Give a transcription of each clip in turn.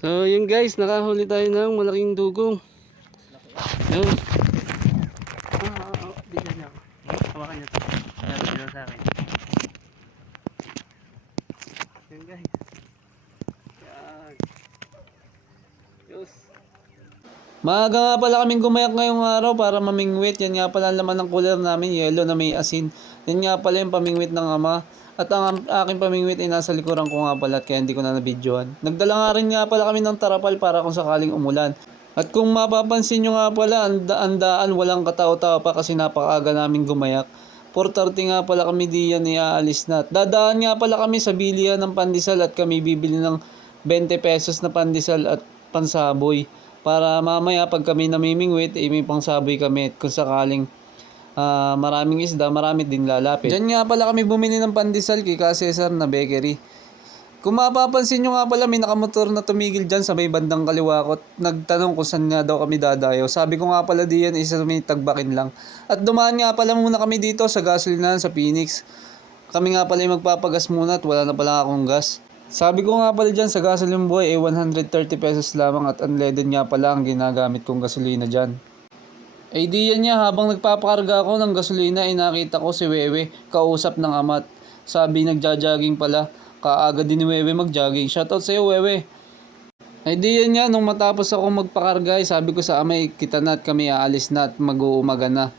So yun guys, nakahuli tayo ng malaking dugong. Yun. Bigyan niya ako. Hawakan niyo ito. Bigyan sa akin. Yun guys. Yan. Yus. Maaga nga pala kaming gumayak ngayong araw para mamingwit. Yan nga pala ang laman ng cooler namin, yellow na may asin. Yan nga pala yung pamingwit ng ama. At ang aking pamingwit ay nasa likuran ko nga pala at kaya hindi ko na nabidyohan. Nagdala nga rin nga pala kami ng tarapal para kung sakaling umulan. At kung mapapansin nyo nga pala, ang daan walang katao-tao pa kasi napakaaga namin gumayak. 4:30 nga pala kami diyan aalis na. Dadaan nga pala kami sa bilihan ng pandesal at kami bibili ng 20 pesos na pandesal at pansaboy. Para mamaya pag kami namimingwit, may pangsaboy kami at kung sakaling maraming isda, marami din lalapit. Diyan nga pala kami bumili ng pandesal kay Ka Cesar na bakery. Kung mapapansin nyo nga pala, may nakamotor na tumigil dyan sa may bandang kaliwa ko at nagtanong kung saan nga daw kami dadayo. Sabi ko nga pala diyan, isa may tagbakin lang. At dumaan nga pala muna kami dito sa gasolinahan sa Phoenix. Kami nga pala yung magpapagas muna at wala na pala akong gas. Sabi ko nga pala dyan sa Gasoline Boy, 130 pesos lamang at unleaded nga pala ang ginagamit kong gasolina dyan. Eh di yan niya, habang nagpapakarga ako ng gasolina ay nakita ko si Wewe, kausap ng amat. Sabi nagja-jogging pala, kaaga din ni Wewe mag-jogging. Shoutout sa iyo Wewe. Ay di yan niya, nung matapos ako magpakarga, sabi ko sa amay, kita na at kami aalis na at mag-uumaga na.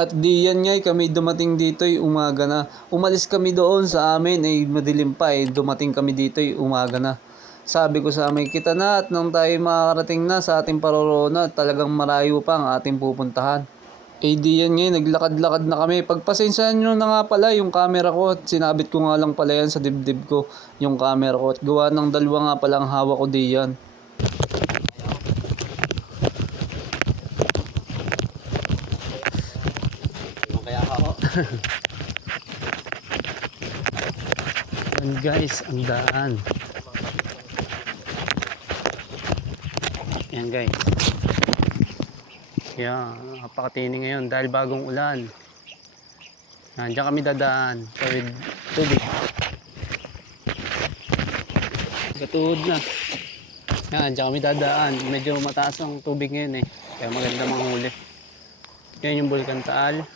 At di yan niya, kami dumating dito ay umaga na. Umalis kami doon sa amin ay madilim pa dumating kami dito ay umaga na. Sabi ko sa amin, kita na at nang tayo makakarating na sa ating parorona, talagang marayo pa ang ating pupuntahan. Eh di yan ngayon, naglakad-lakad na kami. Pagpasensyahan nyo na nga pala yung camera ko at sinabit ko nga lang pala yan sa dibdib ko yung camera ko. At gawa ng dalawa nga pala ang hawak ko di yan. Kaya ako. Yan guys, ang daan. Yan guys. Yan, napakatini ngayon dahil bagong ulan. Yan, dyan kami dadaan. Tawid tubig. Gatuhod na. Yan, dyan kami dadaan. Medyo mataas ang tubig ngayon kaya maganda manghuli. Yan yung Bulkan Taal.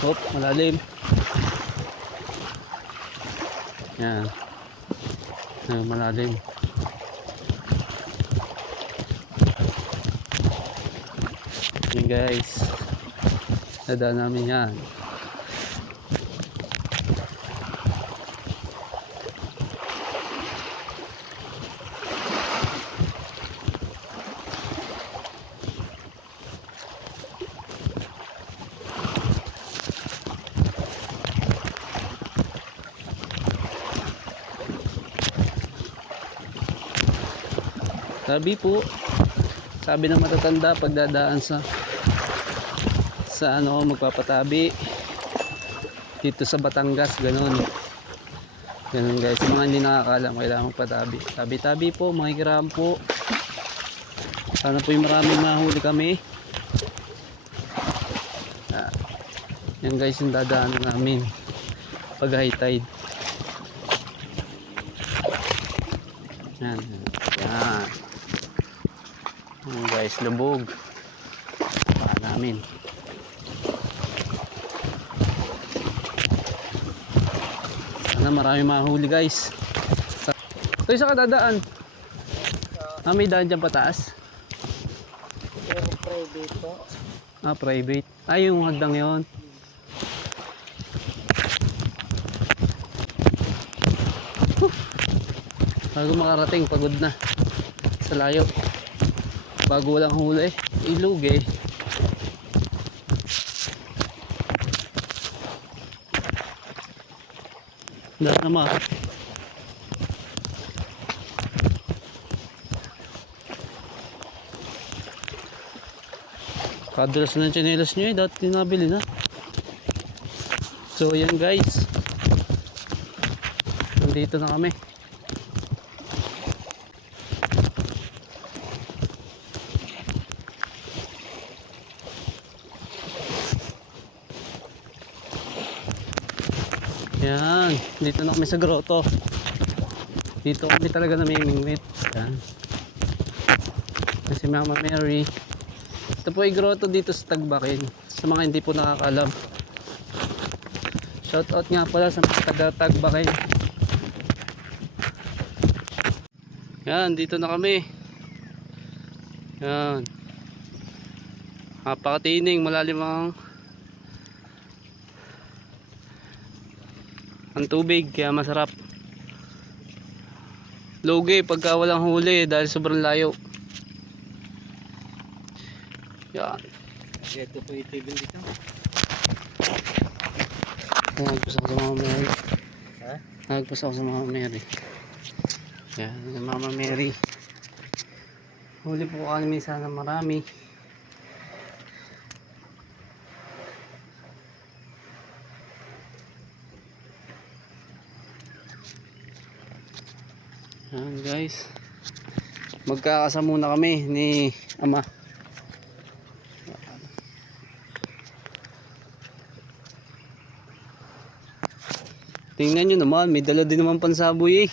Hop, malalim. Yan. Malalim. Yan guys, dadaan namin yan. Sabi ng matatanda pagdadaan sa magpapatabi dito sa Batangas, ganun guys, mga hindi nakakaalam kailangan magpatabi, tabi-tabi po mga ikiram po. Sana po yung maraming mahuli kami. Yan guys yung dadaan namin pag high tide. Yan guys, lubog pa namin. Sana marami mahuli guys. Ito isa ka dadaan. May daan dyan pataas. Private po. Private. Yung hagdang yun. Bago makarating, pagod na sa layo. Bago walang huli, ilog Dahil naman kadulas na ng tsinelas nyo dati nabili na. So yan guys, nandito na kami. Yan, dito na kami sa grotto. Dito kami talaga namimingwit. Yan. Si Mama Mary. Ito po ay grotto dito sa Tagbakin. Sa mga hindi po nakakalam. Shoutout nga pala sa mga taga Tagbakin. Yan, dito na kami. Yan. Napakatining, malalim ang tubig, kaya masarap. Lugi pagka walang huli dahil sobrang layo. Yan. Ito po yung table dito. Nagpus ako sa Mama Mary. Ha? Nagpus ako sa Mama Mary. Yan, yung Mama Mary. Huli po kami sana marami. Yan guys. Magkakasama muna kami ni Ama. Tingnan nyo naman, may dala din naman pansaboy eh.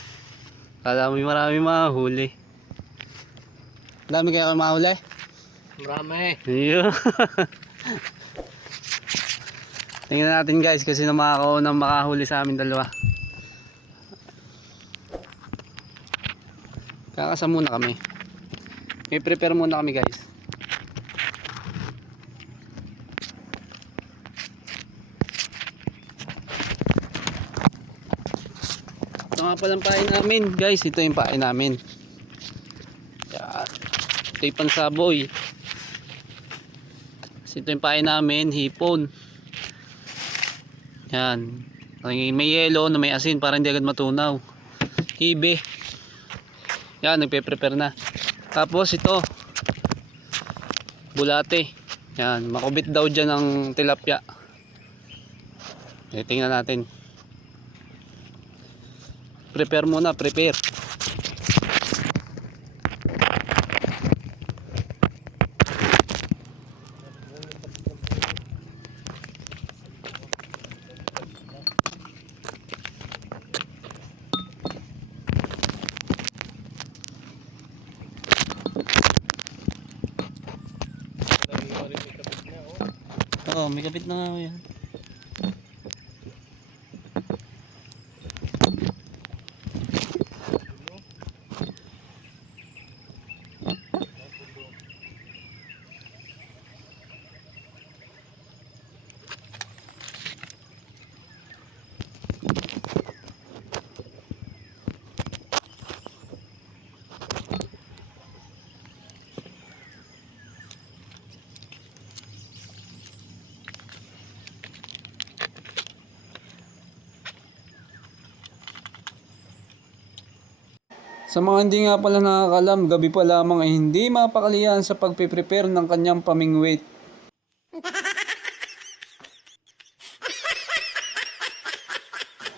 Kala mo marami mahuli. Dami kaya kayo mahuli? Marami. Iyo. Tingnan natin guys kasi na makakaunang makahuli sa amin dalawa. Kakasa muna kami. May prepare muna kami guys. Ito nga palang pain namin guys. Ito yung pain namin. Yan. Ito yung pansaboy. Kasi ito yung pain namin. Hipon. Yan. May yelo na may asin para hindi agad matunaw. Hibe. Yan, nagpe-prepare na. Tapos ito, bulate. Yan, makubit daw dyan ang tilapia. Tingnan natin. Prepare muna, prepare. Oo, may kapit na nga yan. Sa mga hindi nga pala nakakalam, gabi pa lamang ay hindi mapakalian sa pagpe-prepare ng kanyang pamingwit.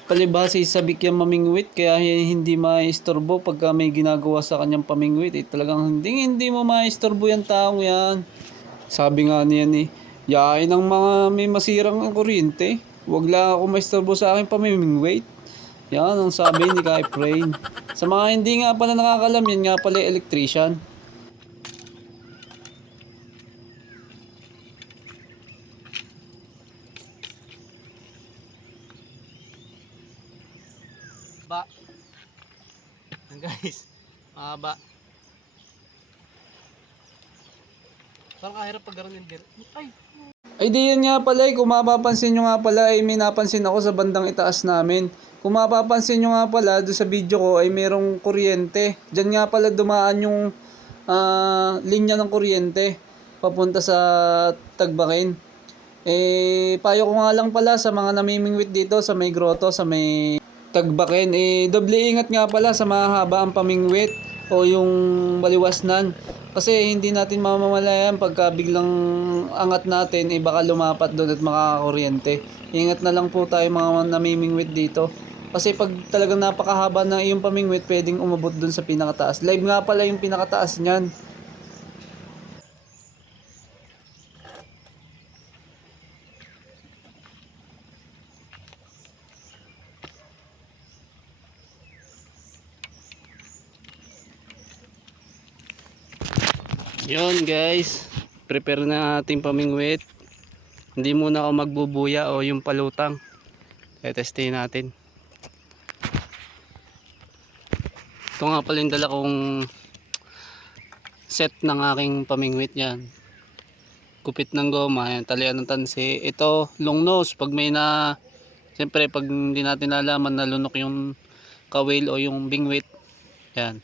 Palibhasa sa bikyang mamingwit kaya hindi maistorbo pagka may ginagawa sa kanyang pamingwit. Talagang hindi mo maistorbo yung taong yan. Sabi nga niyan yain ang mga may masirang kuryente. Huwag lang ako maistorbo sa aking pamingwit. Yan ang sabi ni Kai Prain. Sa mga hindi nga pala nakakalam, yan nga pala electrician. Ba. Guys, mahaba. Parang kahirap pag gano'n yung Ay di yan nga pala kung mapapansin nyo nga pala ay may napansin ako sa bandang itaas namin. Kung mapapansin nyo nga pala doon sa video ko ay merong kuryente. Diyan nga pala dumaan yung linya ng kuryente papunta sa Tagbakin. Payo ko nga lang pala sa mga namimingwit dito sa may grotto, sa may Tagbakin. Doble ingat nga pala sa mahaba ang pamingwit o yung baliwasnan. Kasi hindi natin mamamalayan pagka biglang angat natin, baka lumapat doon at makakakuryente. Ingat na lang po tayo mga namimingwit dito. Kasi pag talagang napakahaba na iyong pamingwit, pwedeng umabot doon sa pinakataas. Live nga pala yung pinakataas niyan. Yun guys, prepare na ating pamingwit. Hindi muna ako magbubuya o yung palutang. Testingin natin. Ito nga pala yung dala kong set ng aking pamingwit yan. Kupit ng goma, yan, talian ng tansi. Ito, long nose. Pag may na, siyempre pag hindi natin nalaman na lunok yung kawil o yung bingwit, yan.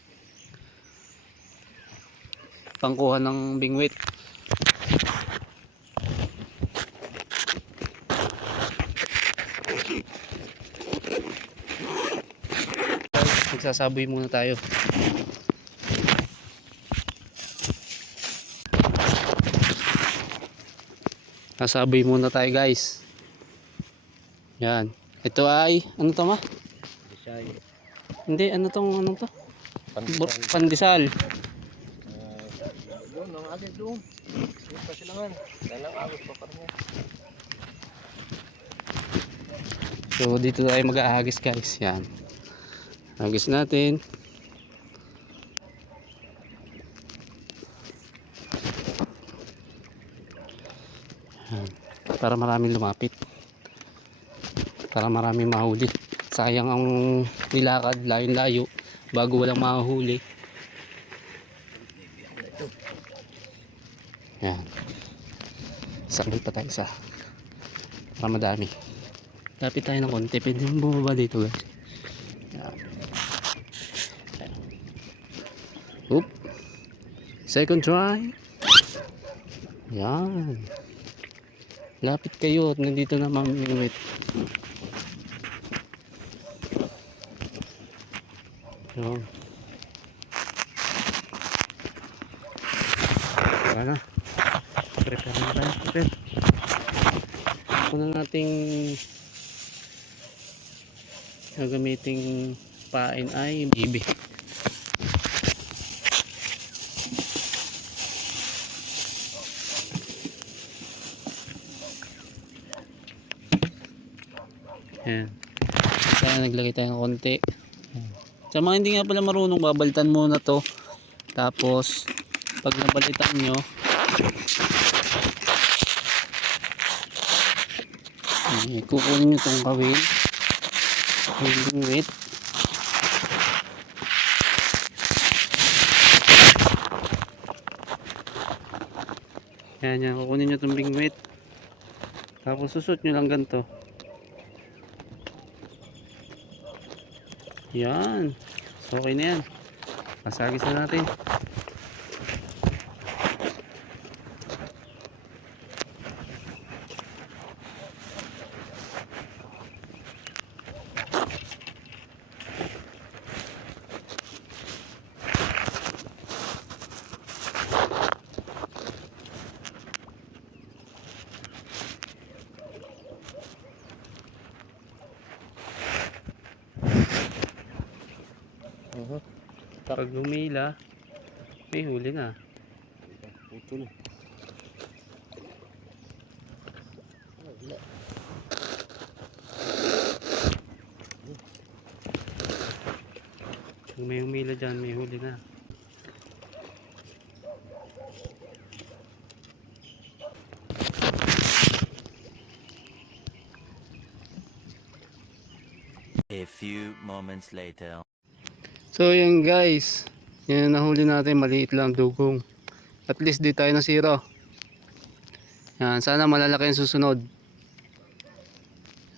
Pangkuha ng bingwit. Magsasaboy muna tayo. Sasaboy muna tayo guys. Yan. Ito ay, ano to ma? Hindi, ano to? Pandesal. Doon, ang agad doon. Yung pasilangan. Dalang agad pa parang. So dito tayo mag-aagis guys. Yan. Agis natin. Yan. Para maraming lumapit. Para maraming mahuli. Sayang ang nilakad layo-layo bago walang mahuli. Yan. Sabay pa tayo sa para madami. Lapit tayo ng konti. Pwede yung bumaba dito guys. Yan. Oop. Second try. Yan. Lapit kayo at nandito na mamingwit. Yan. Tara na. Prepare na tayo. Prepare. Una nating gagamiting pain ay bibi. Yan. Kaya naglagay tayo ng konti. Sa mga hindi nga pala marunong, babalitan muna to. Tapos pag nabalitan nyo, kukunin nyo itong kawil, yung bingwit. Yan, kukunin nyo itong bingwit. Tapos susot nyo lang ganito. Yan. So okay na yan. Pasagis na natin. Pag humila, may huli na. Ito na. Pag may humila dyan, may huli na. A few moments later. So yun guys, yun nahuli natin, maliit lang dugong. At least di tayo nasira. Yan, sana malalaki yung susunod.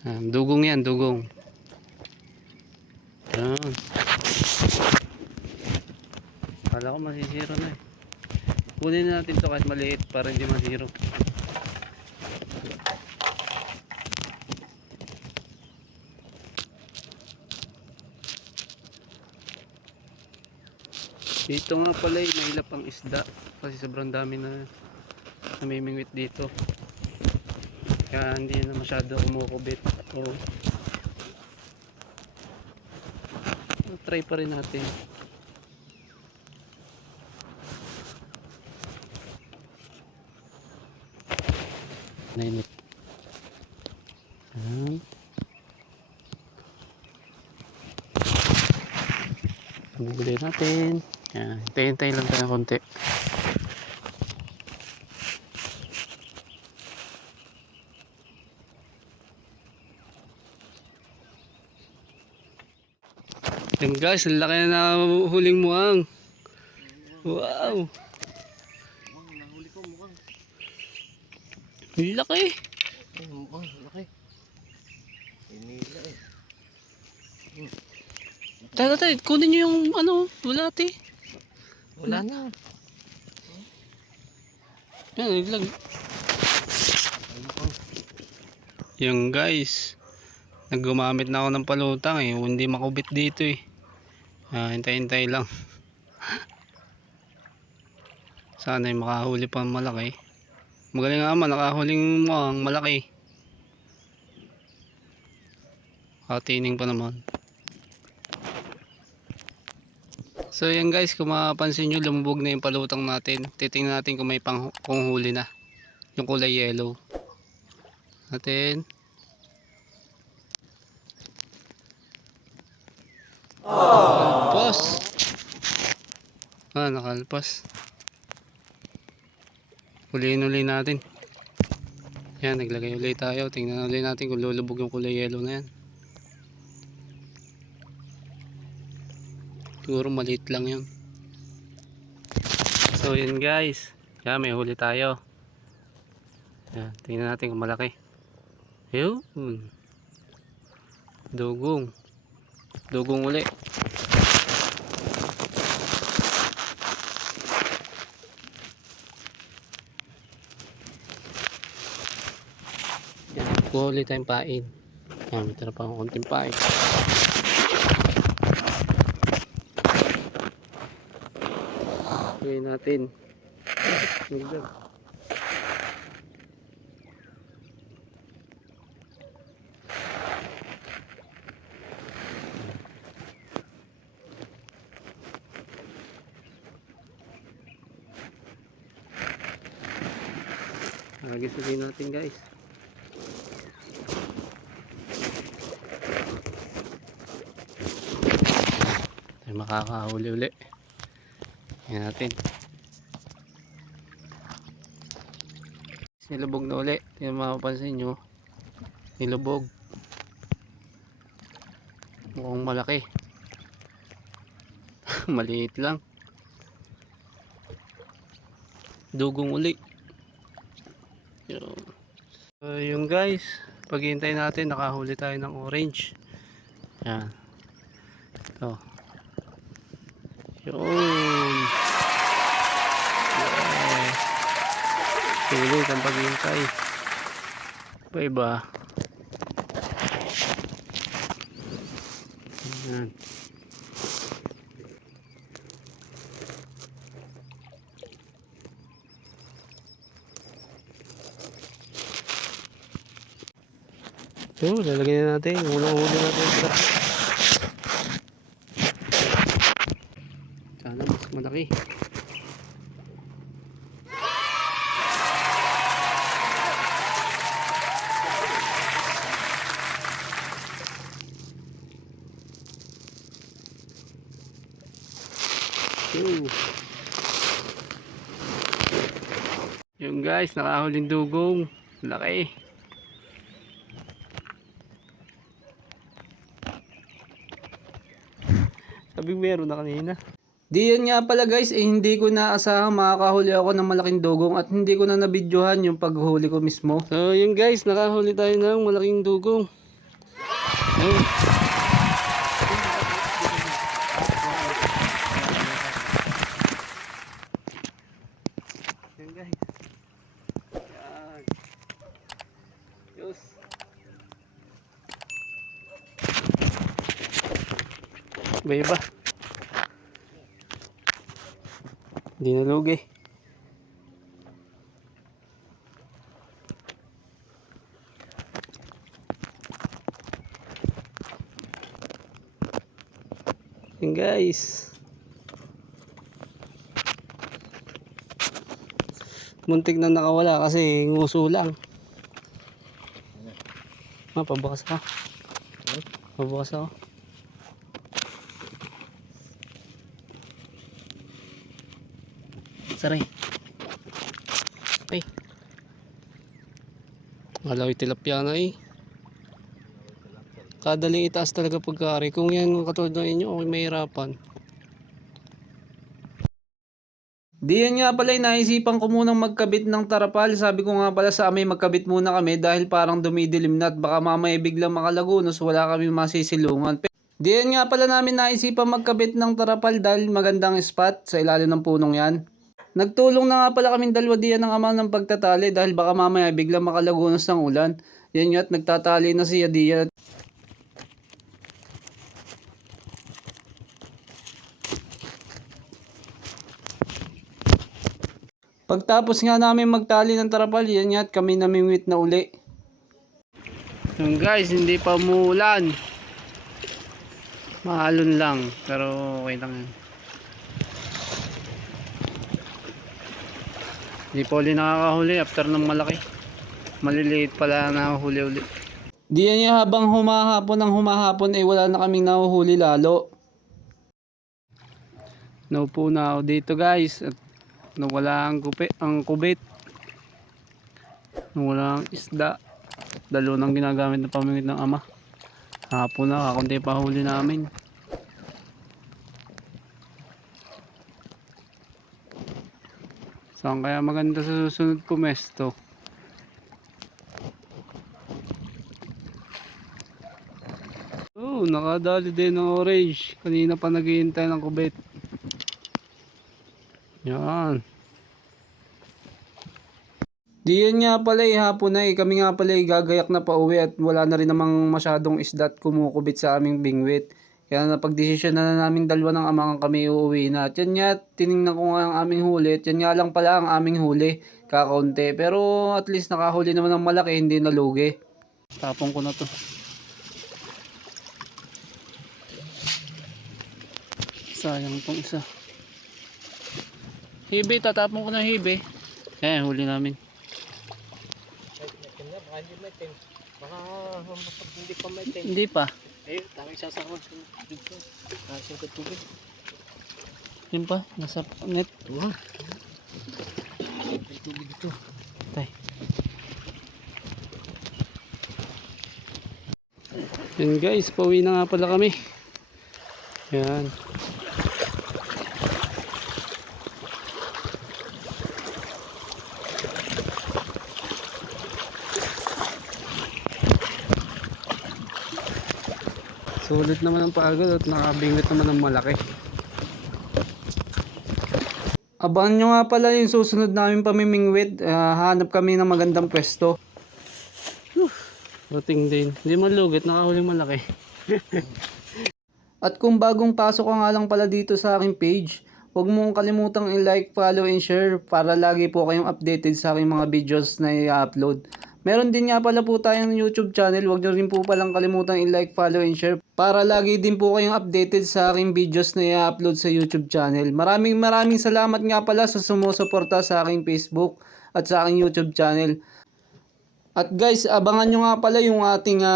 Yan, dugong yan, dugong. Yan. Kala ko masisiro na eh. Kunin natin to kahit maliit para hindi masiro. Dito nga pala eh, may ilap ang isda kasi sobrang dami na namimingwit dito. Kaya hindi na masyado umukubit. O try pa rin natin. Nainit. Bubuli natin. Yan, hintay-hintay lang tayo konti. Yan guys, ang laki na huling muang. Wow. Mukhang nahuli ko, mukhang. Ang laki. Ay, mukhang laki. Hinila eh. Tayo, kunin nyo yung ano, bulati. Wala na. Yan, naglag. Ay, mukhang. Yung guys, naggumamit na ako ng palutang eh, hindi makubit dito eh. Hintay-hintay lang. Sana ay makahuli pa ng malaki. Magaling nga naman, nakahuling mukhang malaki. Katining pa naman. So yan guys, kung mapapansin nyo, lumubog na yung palutang natin. Titingnan natin kung may panghuli na. Yung kulay yellow. Natin. Nakalpas. Nakalpas. Huliin uli natin. Yan, naglagay ulit tayo. Tingnan ulit natin kung lulubog yung kulay yellow na yan. Siguro maliit lang yun. So yun guys. Yan, may huli tayo. Yan, tingnan natin kung malaki. Yun. Dugong. Dugong uli. Yan, kuha ulit tayong pain. Yan, may tara pa akong konting pain. Gawin natin. Lagi natin guys. Tayo makakahuli uli. Yan natin. Nilubog na uli. Yung mapapansin nyo, nilubog. Mukhang malaki. Maliit lang. Dugong uli. Yung guys, paghihintay natin, nakahuli tayo ng orange. Yan. Ito. Yun. Sulit ang paghihintay. Iba. Yan. So, lalagyan na natin. Ulang-ulang natin. Sana mas malaki. Yung guys, nakahuling dugong. Laki. Sabi meron na kanina. Di yan nga pala guys, hindi ko naasahang makakahuli ako ng malaking dugong at hindi ko na nabidyohan yung paghuli ko mismo. So yun guys, nakahuli tayo ng malaking dugong. Oh. Yan guys. Yan. Yus. Iba. Hindi nalugi. Yan guys. Muntik na nakawala kasi nguso lang. Pabukas ako. Pabukas ako. Saray. Ay. Malawi tilapia na eh. Kadaling itaas talaga pagkari. Kung yan katulad ng inyo, okay, mahirapan. Diyan nga pala, naisipan ko munang magkabit ng tarapal. Sabi ko nga pala sa amin magkabit muna kami dahil parang dumidilim na at baka mamaya biglang makalagunos, wala kami masisilungan. Diyan nga pala namin naisipan magkabit ng tarapal dahil magandang spot sa ilalim ng punong yan. Nagtulong na nga pala kaming dalawa diyan ng ama ng pagtatali dahil baka mamaya biglang makalagunos ng ulan. Yan nga at nagtatali na siya diyan. Pagtapos nga namin magtali ng tarapal, yan nga at kami namimit na uli. Yung guys, hindi pa umuulan. Mahalon lang, pero okay lang yan. Hindi pa uli nakakahuli after ng malaki. Maliliit pala nakahuli uli. Diyan nga habang humahapon wala na kaming nahuhuli lalo. Naupo na ako dito guys at nawala ang kubit. Nawala ang isda. Dalo nang ginagamit na pamingwit ng ama. Hapon na, kakunti pa huli namin. Saan kaya maganda sa susunod pumesto? Oh, nakadali din ng orange. Kanina pa naghihintay ng kubit. Yan. Diyan nga pala hapon na kami nga pala gagayak na pauwi at wala na rin namang masyadong isda at kumukubit sa aming bingwit. Kaya napagdesisyon na namin dalawa ng ama kami uuwi na. At yan nga, tinignan ko nga ang aming huli. At yan nga lang pala ang aming huli. Kakaunti. Pero at least nakahuli naman ng malaki, hindi nalugi. Tapong ko na to. Sayang tong isa. Hibe, tatapon ko ng hibe. Eh, huli namin. Baka hindi may tin. Baka hindi pa may tin. Hindi pa. Eh, tawag sasama. Dito. Kasing ko tubig. Yun pa, nasa net. Tuwa. May tubig dito. Tay. Yan guys, pauwi na nga pala kami. Yan. Sulit naman ang pagod at nakabingwit naman ng malaki. Abangan nyo nga pala yung susunod namin pamimingwit. Hanap kami ng magandang pwesto. Roting din. Hindi malugit, nakahuling malaki. At kung bagong pasok ka nga lang pala dito sa aking page, huwag mong kalimutang i-like, follow, and share para lagi po kayong updated sa aking mga videos na i-upload. Meron din nga pala po tayong YouTube channel, huwag nyo rin po palang kalimutang i-like, follow, and share para lagi din po kayong updated sa aking videos na i-upload sa YouTube channel. Maraming salamat nga pala sa sumusuporta sa aking Facebook at sa aking YouTube channel. At guys, abangan nyo nga pala yung ating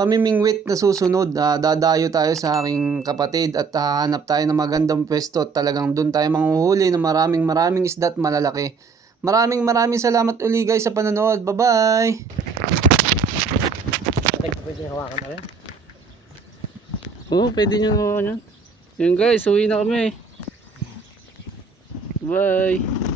pamimingwit na susunod. Dadayo tayo sa aking kapatid at hahanap tayo ng magandang pwesto at talagang doon tayo manghuhuli ng maraming isda at malalaki. Maraming salamat uli guys sa panonood. Bye-bye! Pwede hawakan na rin. Oo, pwede nyo hawakan yan. Yun guys, uwi na kami. Bye!